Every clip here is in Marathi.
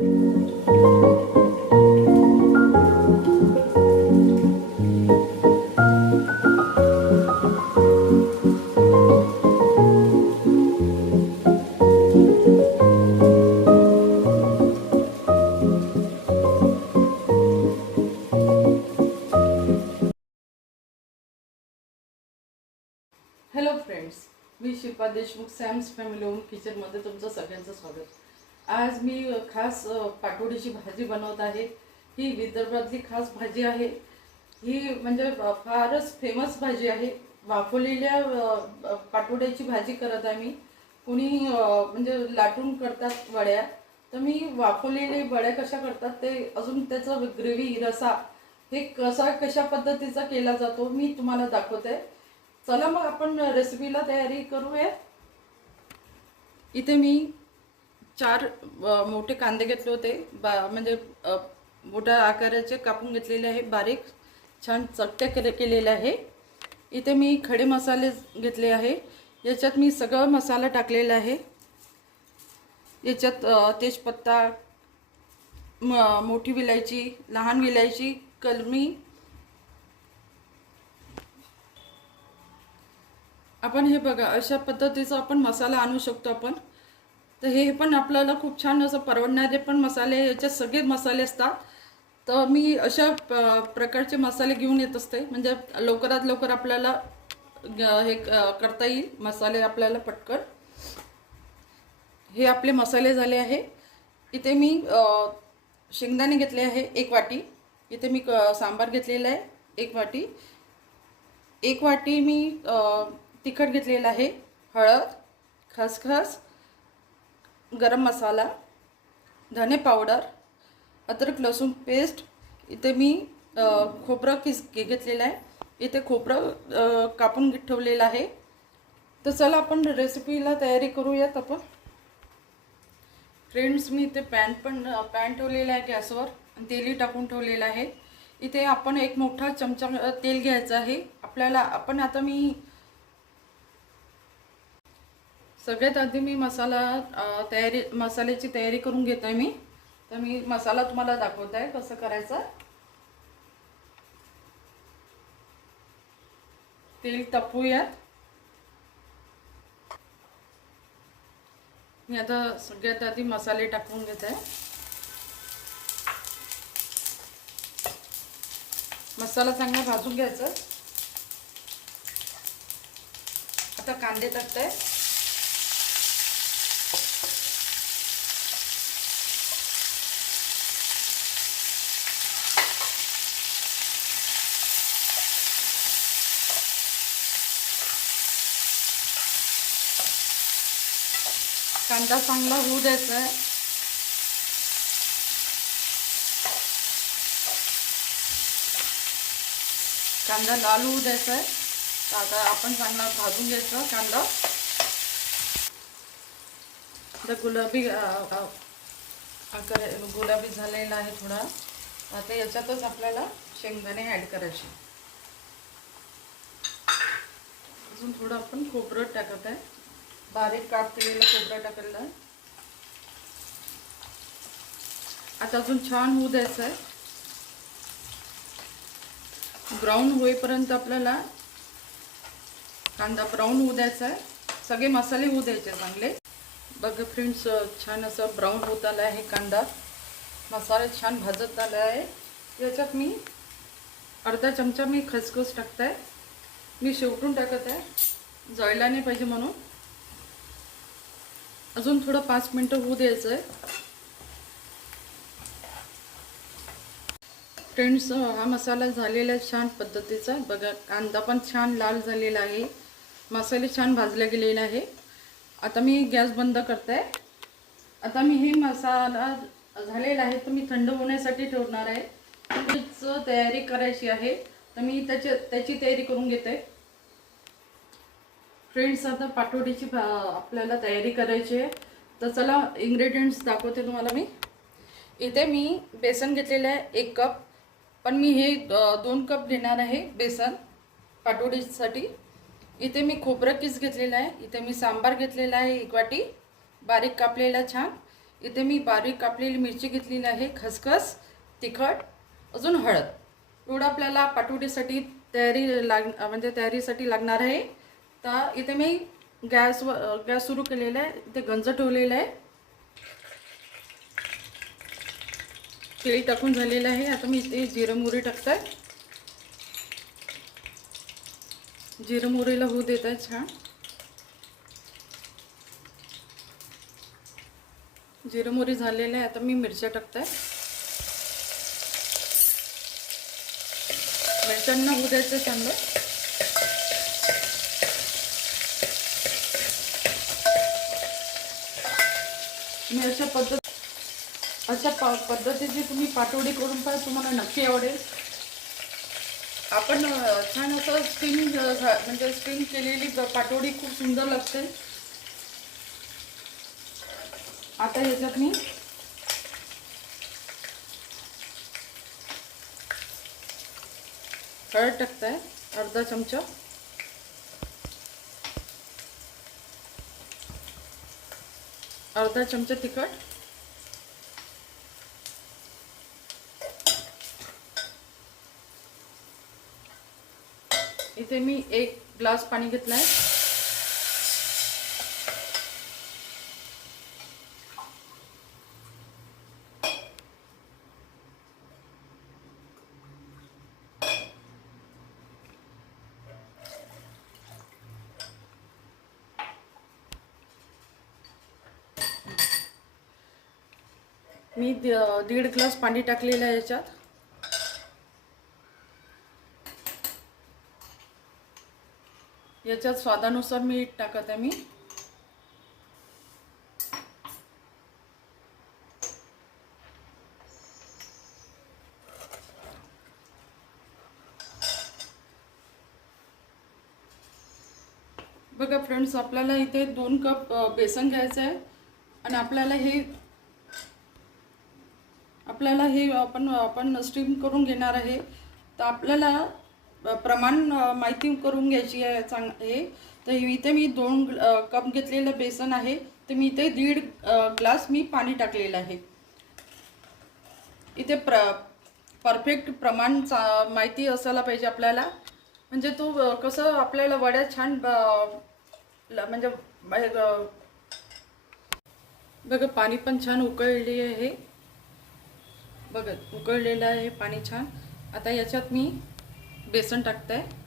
हॅलो फ्रेंड्स मी Shilpa Deshmukh Sam's family home किचनमध्ये तुमचं सगळ्यांचं स्वागत. आज मी खास अ, पाटोडीची भाजी बनवत आहे. ही विदर्भातली खास भाजी आहे. ही म्हणजे फारच फेमस भाजी आहे. वाफवलेल्या पाटोड्याची भाजी करत आहे मी. कुणी म्हणजे लाटून करतात वड्या तर मी वाफवलेले वड्या कशा करतात ते अजून त्याचं ग्रेव्ही रसा हे कसा कशा पद्धतीचा केला जातो मी तुम्हाला दाखवते. चला मग आपण रेसिपीला तयारी करूया. इथे मी चार मोठे कांदे घेतले होते. बा म्हणजे मोठ्या आकाराचे कापून घेतलेले आहे. बारीक छान चट्ट्या केले केलेल्या आहे. इथे मी खडे मसाले घेतले आहे. याच्यात मी सगळं मसाला टाकलेला आहे. याच्यात तेजपत्ता म मोठी विलायची लहान विलायची कलमी. आपण हे बघा अशा पद्धतीचा आपण मसाला आणू शकतो आपण. तर हे पण आपल्याला खूप छान असं परवडणारे पण मसाले याच्यात सगळे मसाले असतात. तर मी अशा प- प्रकारचे मसाले घेऊन येत असते. म्हणजे लवकरात लवकर आपल्याला हे करता येईल. मसाले आपल्याला पटकन. हे आपले मसाले झाले आहे. इथे मी शेंगदाणे घेतले आहे एक वाटी. इथे मी क- सांबार घेतलेला आहे एक वाटी. एक वाटी मी तिखट घेतलेलं आहे. हळद खसखस गरम मसाला धने पावडर अद्रक लसूण पेस्ट इथे मी खोबरं किस घेतलेलं आहे. इथे खोबरं कापून ठेवलेलं आहे. तर चला आपण रेसिपीला तयारी करूयात आपण. फ्रेंड्स मी इथे पॅन पण पॅन ठेवलेला आहे गॅसवर. तेली तेलही टाकून ठेवलेलं आहे. इथे आपण एक मोठा चमचा तेल घ्यायचं आहे. आपल्याला आपण आता मी सगळ्यात आधी मी मसाला तयारी मसाल्याची तयारी करून घेत आहे मी. तर मी मसाला तुम्हाला दाखवत आहे कसं करायचं. तेल तापवूयात. मी आता सगळ्यात आधी मसाले टाकून घेत आहे मसाला चांगला भाजून घ्यायचा. आता कांदे टाकते कांदा चांगला होऊ द्यायचा आहे. कांदा लाल होऊ द्यायचा आहे. तर आता आपण चांगला भाजून घ्यायचं कांदा. आता गुलाबी गुलाबी झालेला आहे थोडा. आता याच्यातच आपल्याला शेंगदाणे ॲड करायचे. अजून थोडं आपण खोबरं टाकत आहे. बारीक काप केलेलं खोबरं टाकलेलं. आहे आता अजून छान होऊ द्यायचं आहे. ब्राऊन होईपर्यंत आपल्याला कांदा ब्राऊन होऊ द्यायचा आहे. सगळे मसाले होऊ द्यायचे चांगले. बघ फ्रेंड्स छान असं ब्राऊन होत आलं आहे कांदा. मसाले छान भाजत आला आहे. याच्यात मी अर्धा चमचा मी खसखस टाकत आहे मी शेवटून टाकत आहे. जळला नाही पाहिजे म्हणून. अजून थोडं पाच मिनटं होऊ द्यायचं आहे फ्रेंड्स हा मसाला झालेला आहे छान पद्धतीचा. बघा कांदा पण छान लाल झालेला आहे. मसाले छान भाजले गेलेले आहे. आता मी गॅस बंद करते. आता मी हे मसाला झालेला आहे तर मी थंड होण्यासाठी ठेवणार आहे. तयारी करायची आहे. तर मी त्याच्या त्याची तयारी करून घेते. फ्रेंड्स आता पाटोडीची आपल्याला तयारी करायची आहे. तर चला इंग्रेडियंट्स दाखवते तुम्हाला मी. इथे मी बेसन घेतलेलं आहे एक कप पण मी हे दोन कप घेणार आहे बेसन पाटोडीसाठी इथे मी खोबरं किस घेतलेलं आहे. इथे मी सांबार घेतलेला आहे एक वाटी. बारीक कापलेला छान. इथे मी बारीक कापलेली मिरची घेतलेली आहे खसखस तिखट अजून हळद. एवढं आपल्याला पाटोडीसाठी तयारी लाग म्हणजे तयारीसाठी लागणार आहे. तर इथे मी गॅसवर गॅस सुरू केलेला आहे. इथे गंज ठेवलेलं आहे. केळी टाकून झालेलं आहे. आता मी इथे जिरं मोहरी टाकत आहे जिरं मोहरीला होऊ देत आहे छान. जिरं मोहरी झालेलं आहे. आता मी मिरच्या टाकत आहे मिरच्यांना होऊ द्यायचं चांगलं. तुम्ही अशा पद्धत अशा प पद्धतीची तुम्ही पाटवडी करून पाहा तुम्हाला नक्की आवडेल. आपण छान असं स्टीम म्हणजे स्टीम केलेली पाठवडी पाटवडी खूप सुंदर लागते. आता ह्याच्यात मी हळद टाकताय अर्धा चमचा. अर्धा चमचा तिखट. इथे मी एक ग्लास पाणी घेतलाय. मी दीड ग्लास पाणी टाकलेलं आहे याच्यात. याच्यात स्वादानुसार मीठ टाकत आहे मी. बघा फ्रेंड्स आपल्याला इथे दोन कप बेसन घ्यायचं आहे. आणि आपल्याला हे आपल्याला हे आपण आपण स्टीम करून घेणार आहे. तर आपल्याला प्रमाण माहिती करून घ्यायची आहे चांग हे. तर इथे मी दोन कप घेतलेलं बेसन आहे. तर मी इथे दीड ग्लास मी पाणी टाकलेलं आहे. इथे प्र परफेक्ट प्रमाण चा माहिती असायला पाहिजे आपल्याला. म्हणजे तो कसं आपल्याला वड्या छान ल- म्हणजे बघा पाणी पण छान उकळली आहे. बघत उकळलेलं आहे पाणी छान. आता याच्यात मी बेसन टाकत आहे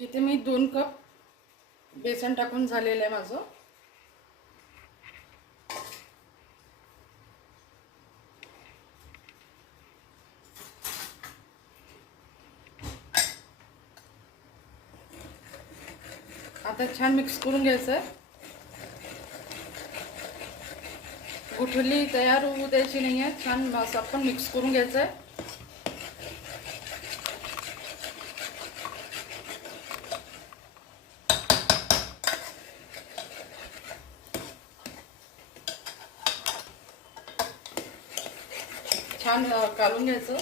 इथे मी दोन कप बेसन टाकून झालेलं आहे माझं. आता छान मिक्स करून घ्यायचं. गुठली तयार होऊ द्यायची नाही आहे छान असं आपण मिक्स करून घ्यायचं आहे छान काढून घ्यायचं.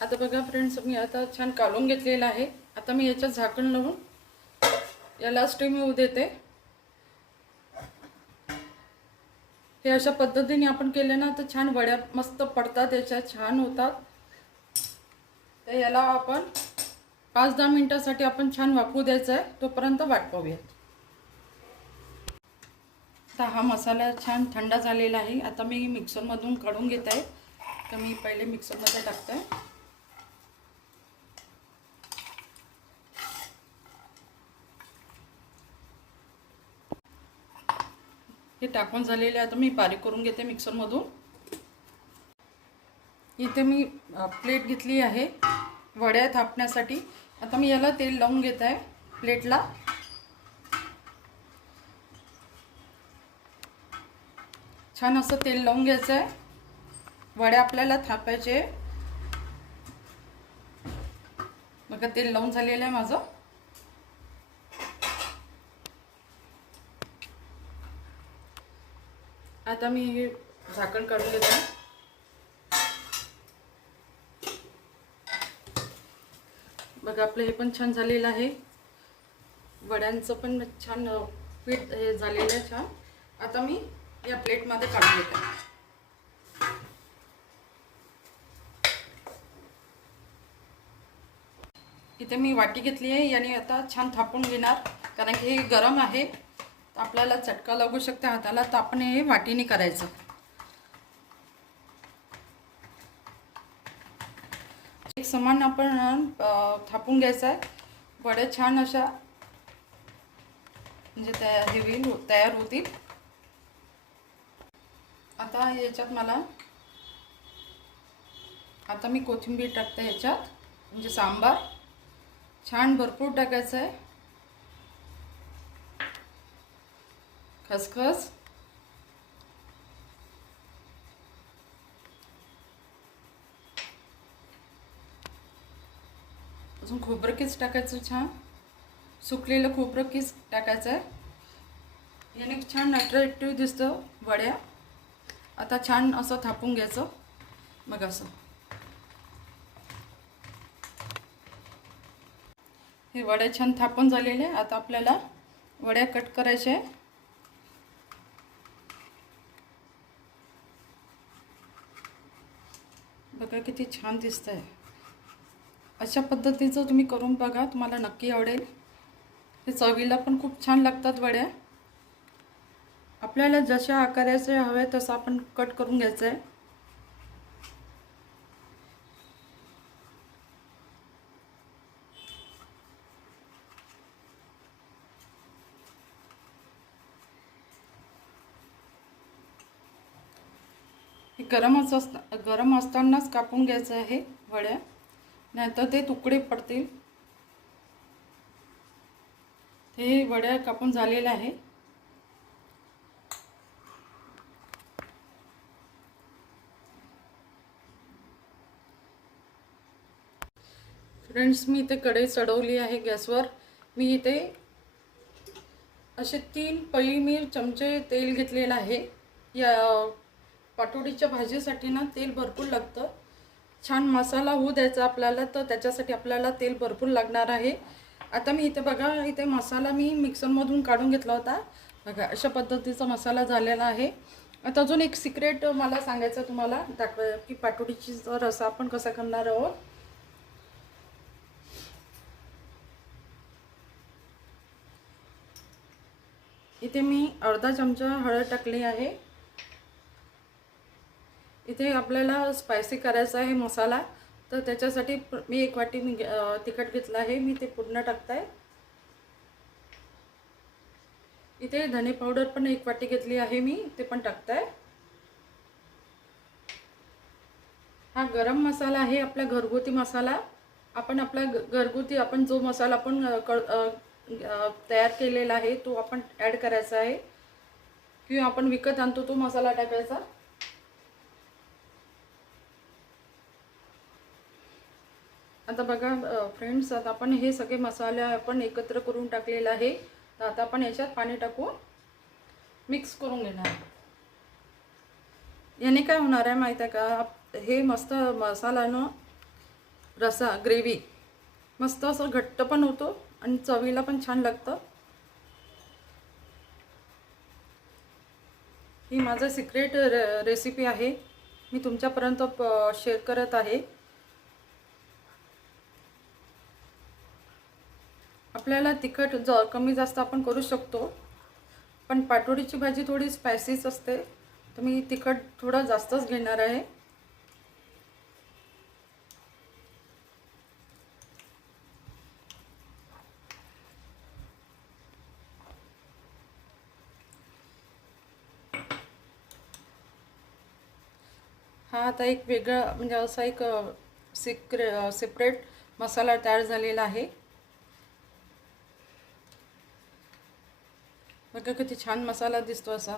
आता बघा फ्रेंड्स मी आता छान कालून घेतलेलं आहे. आता मी याच्यात झाकण लावून याला स्टीम येऊ देते. हे अशा पद्धतीने आपण केले ना तर छान वड्या मस्त पडतात याच्या छान होतात. तर याला आपण पाच दहा मिनटासाठी आपण छान वाफू द्यायचं आहे तोपर्यंत वाट पाहूयात. आता हा मसाला छान थंड झालेला आहे. आता मी मिक्सरमधून काढून घेत आहे. तर मी पहिले मिक्सरमध्ये टाकते. हे टाकून झालेले आता मी बारीक करून घेते मिक्सरमधून. इथे मी प्लेट घेतली आहे वड्या थापण्यासाठी. आता मी याला तेल लावून घेत आहे प्लेटला. छान असं तेल लावून घ्यायचं आहे. वड्या आपल्याला थापायचे. बघा तेल लावून झालेलं आहे माझं. आता मी हे झाकण काढून घेते. बघा आपलं हे पण छान झालेलं आहे. वड्यांचं पण छान पीठ हे झालेलं आहे छान. आता मी या प्लेटमध्ये काढून घेते. इथे मी वाटी घेतली आहे याने आता छान थापून घेणार कारण की हे गरम आहे. आपल्याला चटका लागू शकते हाताला तर आपण हे वाटीने करायचं. एक समान आपण थापून घ्यायचं आहे. वड्या छान अशा म्हणजे तयार हे होईल तयार होतील. आता याच्यात मला आता मी कोथिंबीर टाकते याच्यात म्हणजे सांबार. छान भरपूर टाकायचं आहे. खसखस अजून खोबरं कीस टाकायचं छान? सुकलेलं खोबरं कीस टाकायचं आहे याने छान अट्रॅक्टिव्ह दिसतं वड्या. आता छान असं थापून घ्यायचं. मग असं. हे वड्या छान थापून झालेले आता आपल्याला वड्या कट करायच्या बघा किती छान दिसत आहे अशा पद्धतीचं तुम्ही करून बघा तुम्हाला नक्की आवडेल. हे चवीला पण खूप छान लागतात वड्या. आपल्याला जशा आकाराचे हवे तसं आपण कट करून घ्यायचं आहे हे गरमच असता गरम असतानाच कापून घ्यायचं आहे वड्या. नाहीतर ते तुकडे पडतील. हे वड्या कापून झालेलं आहे. फ्रेंड्स मी इथे कढई चढवली आहे गॅसवर. मी इथे असे तीन पळी मी चमचे तेल घेतलेलं आहे. या पाटोडीच्या भाजीसाठी ना तेल भरपूर लागतं. छान मसाला होऊ द्यायचा आपल्याला तर त्याच्यासाठी आपल्याला तेल भरपूर लागणार आहे. आता मी इथे बघा इथे मसाला मी मिक्सरमधून काढून घेतला होता. बघा अशा पद्धतीचा मसाला झालेला आहे. आता अजून एक सिक्रेट मला सांगायचं तुम्हाला दाखव की पाटोडीची रसा आपण कसा करणार आहोत. इथे मी अर्धा चमचा हळद टाकली आहे. इथे आपल्याला स्पायसी करायचा आहे मसाला. तर त्याच्यासाठी मी एक वाटी मी तिखट घेतलं आहे. मी ते पूर्ण टाकताय. इथे धने पावडर पण एक वाटी घेतली आहे मी. ते पण टाकताय. हा गरम मसाला आहे आपला घरगुती मसाला. आपण आपला घरगुती आपण जो मसाला आपण तयार केलेला आहे तो आपण ॲड करायचा आहे. किंवा आपण विकत आणतो तो मसाला टाकायचा. आता बघा फ्रेंड्स आता आपण हे सगळे मसाले आपण एकत्र करून टाकलेलं आहे. तर आता आपण याच्यात पाणी टाकून मिक्स करून घेणार. याने काय होणार आहे माहीत आहे का? हे मस्त मसाल्यानं रसा ग्रेव्ही मस्त असं घट्ट पण होतो आणि चवीला पण छान लागतं. ही माझं सिक्रेट रे रेसिपी आहे. मी तुमच्यापर्यंत प शेअर करत आहे. आपल्याला तिखट ज कमी जास्त आपण करू शकतो पण पाटोडीची भाजी थोडी स्पायसीच असते. तर मी तिखट थोडं जास्तच घेणार आहे. हा आता एक वेगळा म्हणजे असा एक सिक्रे सेपरेट मसाला तयार झालेला आहे. बघा किती छान मसाला दिसतो असा.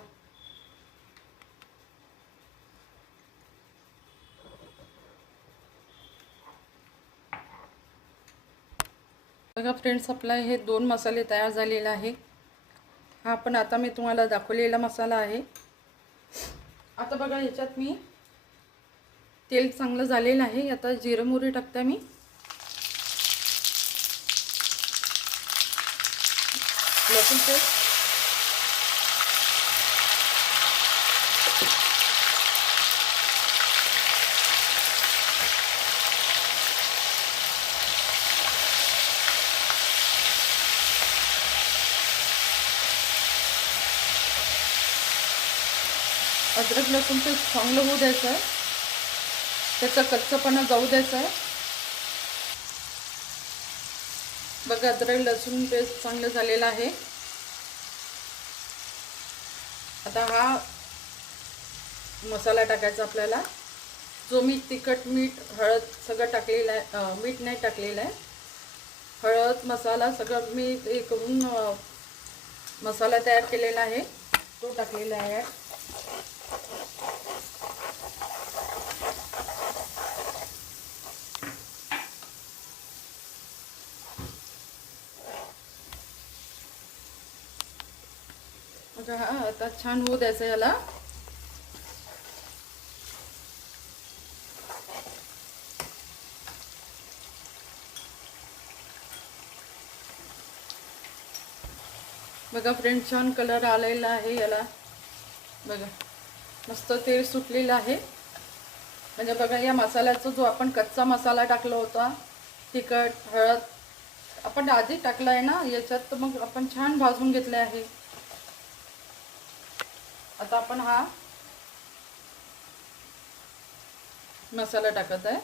बघा फ्रेंड्स आपला हे दोन मसाले तयार झालेले आहे. हा पण आता मी तुम्हाला दाखवलेला मसाला आहे. आता बघा ह्याच्यात मी तेल चांगलं झालेलं आहे. आता जिरं मोहरी टाकते मी. लसूण पेस्ट. अद्रक लसूणचं चांगलं होऊ द्यायचं. त्याचा कच्चपणा जाऊ द्यायचा. आहे बघा अद्रक लसूण पेस्ट चांगलं झालेलं आहे. आता हा मसाला टाकायचा आपल्याला. जो मी तिखट मीठ हळद सगळं टाकलेलं आहे मीठ नाही टाकलेलं आहे. हळद मसाला सगळं मी ते करून मसाला तयार केलेला आहे. तो टाकलेला आहे. हा आता छान होऊ द्यायचं याला बघा फ्रेंड छान कलर आलेला आहे याला बघा मस्त तेल सुटलेलं आहे. म्हणजे बघा या मसाल्याचा जो आपण कच्चा मसाला टाकला होता तिखट हळद आपण आधी टाकला आहे ना याच्यात तर मग आपण छान भाजून घेतले आहे. आता आपण हा मसाला टाकत आहे.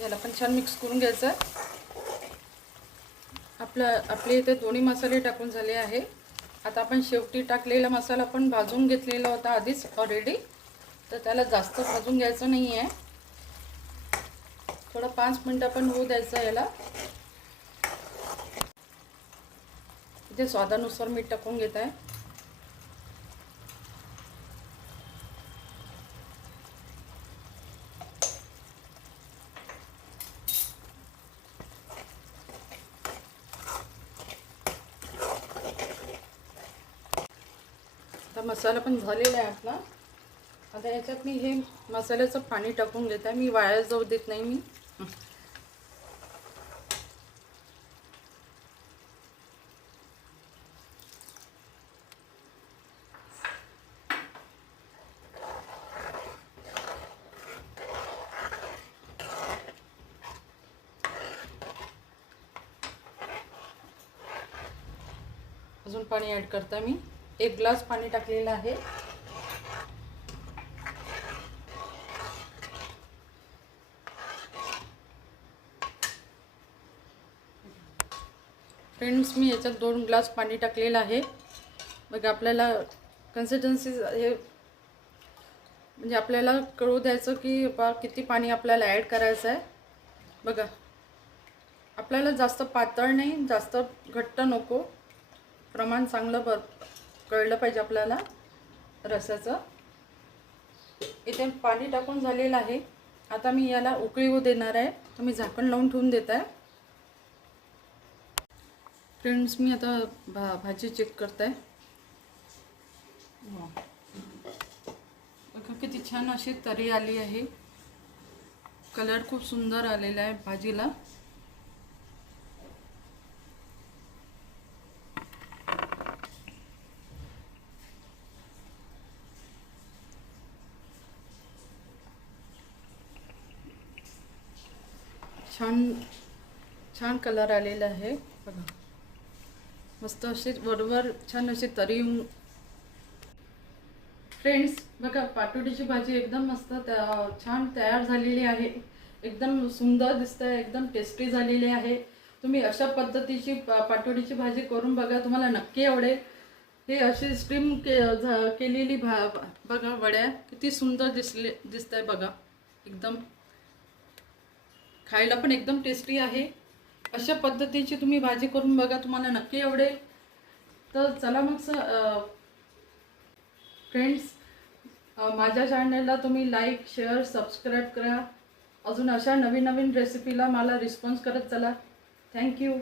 याला पण छान मिक्स करून घ्यायचं आहे आपलं आपले इथे दोन्ही मसाले टाकून झाले आहे. आता आपण शेवटी टाकलेला मसाला पण भाजून घेतलेला होता आधीच ऑलरेडी तर त्याला जास्त भाजून घ्यायचं नाही आहे थोडं पाच मिनटं पण होऊ द्यायचं याला. इथे स्वादानुसार मीठ टाकून घेत आहे. आता मसाला पण झालेला आहे आपला. आता याच्यात मी हे मसाल्याचं पाणी टाकून घेत आहे मी वाया जाऊ देत नाही मी. अजून पाणी ॲड करता मी. एक ग्लास पाणी टाकलेलं आहे. फ्रेंड्स मी याच्यात दोन ग्लास पाणी टाकलेलं आहे. मग आपल्याला कन्सिस्टन्सी हे म्हणजे आपल्याला कळू द्यायचं की बा किती पाणी आपल्याला ॲड करायचं आहे. बघा आपल्याला जास्त पातळ नाही जास्त घट्ट नको. प्रमाण चांगलं बर कळलं पाहिजे आपल्याला रसाचं. इथे पाणी टाकून झालेलं आहे. आता मी याला उकळी होऊ देणार आहे. तर मी झाकण लावून ठेवून देत आहे फ्रेंड्स मी आता भा भाजी चेक करत आहे किती छान अशी तरी आली आहे. कलर खूप सुंदर आलेला आहे भाजीला छान छान कलर आलेला आहे. बघा. मस्त अशी बरोबर छान अशी तरी फ्रेंड्स बघा पाटोडीची भाजी एकदम मस्त त्या छान तयार झालेली आहे. एकदम सुंदर दिसत आहे एकदम टेस्टी झालेली आहे. तुम्ही अशा पद्धतीची पाटोडीची भाजी करून बघा तुम्हाला नक्की आवडेल. हे अशी स्टीम के झा- केलेली भा बघा वड्या किती सुंदर दिसले दिसत आहे बघा. एकदम. खायला पण एकदम टेस्टी आहे. अशा पद्धतीची तुम्ही भाजी करून बघा तुम्हाला नक्की आवडेल तर चला मग स फ्रेंड्स माझ्या चॅनलला तुम्ही लाईक शेअर सबस्क्राईब करा. अजून अशा नवीन नवीन रेसिपीला मला रिस्पॉन्स करत चला. थँक्यू